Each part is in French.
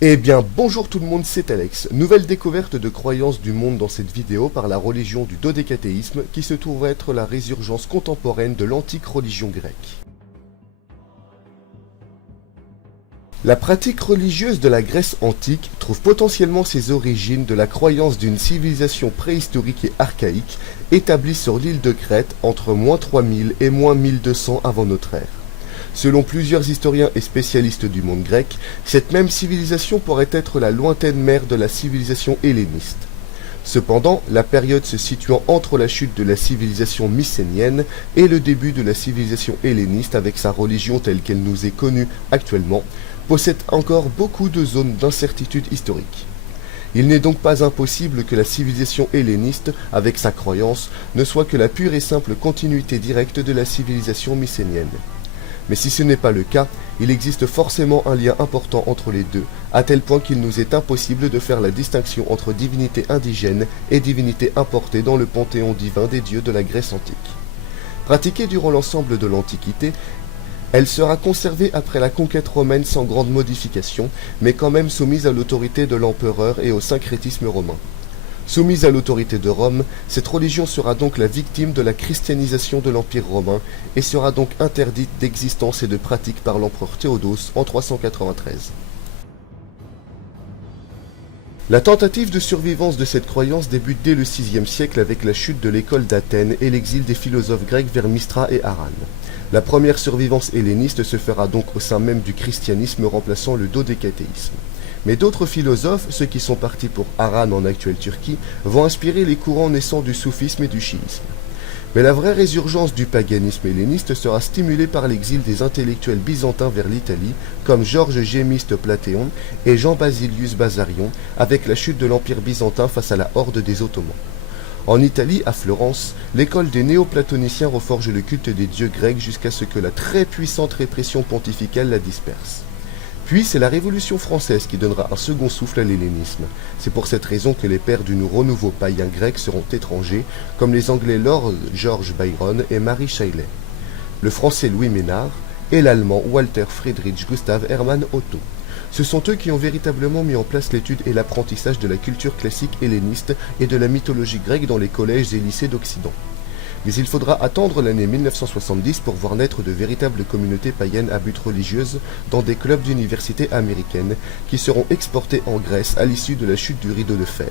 Eh bien bonjour tout le monde, c'est Alex. Nouvelle découverte de croyances du monde dans cette vidéo par la religion du dodécathéisme qui se trouve être la résurgence contemporaine de l'antique religion grecque. La pratique religieuse de la Grèce antique trouve potentiellement ses origines de la croyance d'une civilisation préhistorique et archaïque établie sur l'île de Crète entre -3000 et -1200 avant notre ère. Selon plusieurs historiens et spécialistes du monde grec, cette même civilisation pourrait être la lointaine mère de la civilisation helléniste. Cependant, la période se situant entre la chute de la civilisation mycénienne et le début de la civilisation helléniste avec sa religion telle qu'elle nous est connue actuellement, possède encore beaucoup de zones d'incertitude historique. Il n'est donc pas impossible que la civilisation helléniste, avec sa croyance, ne soit que la pure et simple continuité directe de la civilisation mycénienne. Mais si ce n'est pas le cas, il existe forcément un lien important entre les deux, à tel point qu'il nous est impossible de faire la distinction entre divinité indigène et divinité importée dans le panthéon divin des dieux de la Grèce antique. Pratiquée durant l'ensemble de l'Antiquité, elle sera conservée après la conquête romaine sans grande modification, mais quand même soumise à l'autorité de l'empereur et au syncrétisme romain. Soumise à l'autorité de Rome, cette religion sera donc la victime de la christianisation de l'Empire romain et sera donc interdite d'existence et de pratique par l'empereur Théodose en 393. La tentative de survivance de cette croyance débute dès le VIe siècle avec la chute de l'école d'Athènes et l'exil des philosophes grecs vers Mystra et Harran. La première survivance helléniste se fera donc au sein même du christianisme remplaçant le dodécathéisme. Mais d'autres philosophes, ceux qui sont partis pour Harran en actuelle Turquie, vont inspirer les courants naissants du soufisme et du chiisme. Mais la vraie résurgence du paganisme helléniste sera stimulée par l'exil des intellectuels byzantins vers l'Italie, comme Georges Gémiste Platéon et Jean Basilius Basarion, avec la chute de l'Empire byzantin face à la horde des Ottomans. En Italie, à Florence, l'école des néoplatoniciens reforge le culte des dieux grecs jusqu'à ce que la très puissante répression pontificale la disperse. Puis c'est la Révolution française qui donnera un second souffle à l'hellénisme. C'est pour cette raison que les pères du renouveau païen grec seront étrangers, comme les Anglais Lord George Byron et Mary Shelley, le Français Louis Ménard et l'Allemand Walter Friedrich Gustav Hermann Otto. Ce sont eux qui ont véritablement mis en place l'étude et l'apprentissage de la culture classique helléniste et de la mythologie grecque dans les collèges et lycées d'Occident. Mais il faudra attendre l'année 1970 pour voir naître de véritables communautés païennes à but religieuse dans des clubs d'universités américaines qui seront exportés en Grèce à l'issue de la chute du rideau de fer.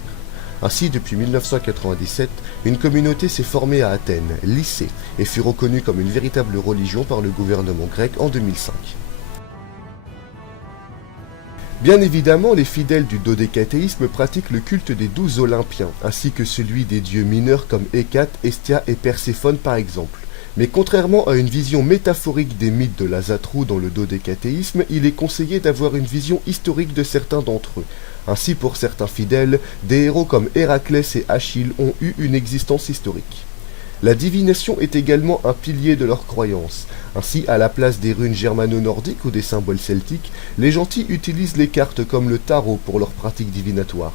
Ainsi, depuis 1997, une communauté s'est formée à Athènes, Lycée, et fut reconnue comme une véritable religion par le gouvernement grec en 2005. Bien évidemment, les fidèles du dodécathéisme pratiquent le culte des 12 Olympiens, ainsi que celui des dieux mineurs comme Hécate, Hestia et Perséphone par exemple. Mais contrairement à une vision métaphorique des mythes de L'Asatrou dans le dodécathéisme, il est conseillé d'avoir une vision historique de certains d'entre eux. Ainsi, pour certains fidèles, des héros comme Héraclès et Achille ont eu une existence historique. La divination est également un pilier de leur croyance. Ainsi, à la place des runes germano-nordiques ou des symboles celtiques, les gentils utilisent les cartes comme le tarot pour leurs pratiques divinatoires.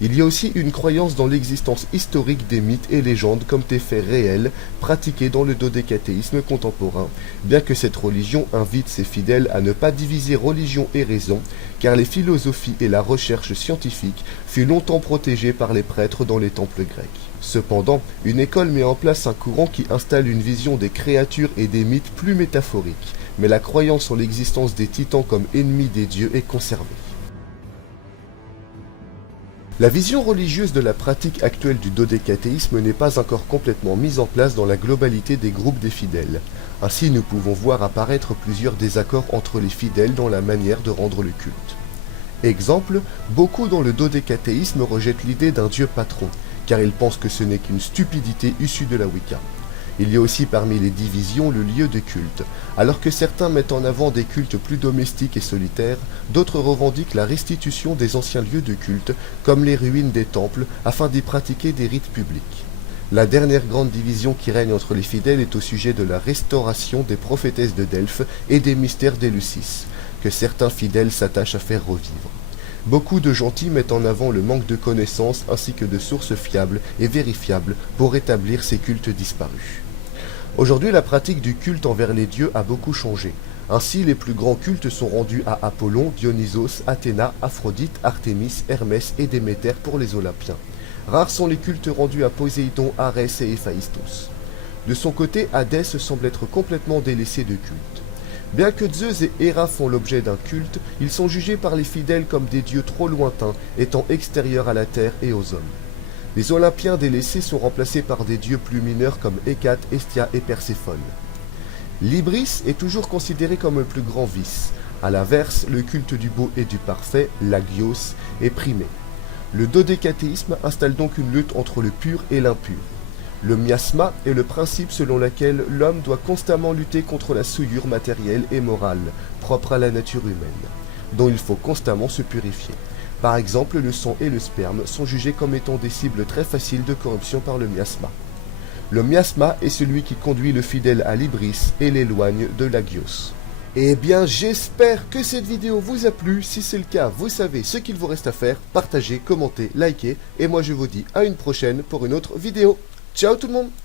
Il y a aussi une croyance dans l'existence historique des mythes et légendes comme des faits réels pratiqués dans le dodécathéisme contemporain, bien que cette religion invite ses fidèles à ne pas diviser religion et raison, car les philosophies et la recherche scientifique fut longtemps protégée par les prêtres dans les temples grecs. Cependant, une école met en place un courant qui installe une vision des créatures et des mythes plus métaphorique, mais la croyance en l'existence des titans comme ennemis des dieux est conservée. La vision religieuse de la pratique actuelle du dodécathéisme n'est pas encore complètement mise en place dans la globalité des groupes des fidèles. Ainsi, nous pouvons voir apparaître plusieurs désaccords entre les fidèles dans la manière de rendre le culte. Exemple, beaucoup dans le dodécathéisme rejettent l'idée d'un dieu patron, car ils pensent que ce n'est qu'une stupidité issue de la Wicca. Il y a aussi parmi les divisions le lieu de culte. Alors que certains mettent en avant des cultes plus domestiques et solitaires, d'autres revendiquent la restitution des anciens lieux de culte, comme les ruines des temples, afin d'y pratiquer des rites publics. La dernière grande division qui règne entre les fidèles est au sujet de la restauration des prophétesses de Delphes et des mystères d'Éleusis, que certains fidèles s'attachent à faire revivre. Beaucoup de gentils mettent en avant le manque de connaissances ainsi que de sources fiables et vérifiables pour rétablir ces cultes disparus. Aujourd'hui, la pratique du culte envers les dieux a beaucoup changé. Ainsi, les plus grands cultes sont rendus à Apollon, Dionysos, Athéna, Aphrodite, Artémis, Hermès et Déméter pour les Olympiens. Rares sont les cultes rendus à Poséidon, Arès et Héphaïstos. De son côté, Hadès semble être complètement délaissé de culte. Bien que Zeus et Héra font l'objet d'un culte, ils sont jugés par les fidèles comme des dieux trop lointains, étant extérieurs à la terre et aux hommes. Les Olympiens délaissés sont remplacés par des dieux plus mineurs comme Hécate, Hestia et Perséphone. L'Ibris est toujours considéré comme le plus grand vice. A l'inverse, le culte du beau et du parfait, l'agios, est primé. Le dodécathéisme installe donc une lutte entre le pur et l'impur. Le miasma est le principe selon lequel l'homme doit constamment lutter contre la souillure matérielle et morale, propre à la nature humaine, dont il faut constamment se purifier. Par exemple, le sang et le sperme sont jugés comme étant des cibles très faciles de corruption par le miasma. Le miasma est celui qui conduit le fidèle à l'Ibris et l'éloigne de l'agios. Eh bien, j'espère que cette vidéo vous a plu. Si c'est le cas, vous savez ce qu'il vous reste à faire. Partagez, commentez, likez. Et moi, je vous dis à une prochaine pour une autre vidéo. Ciao tout le monde!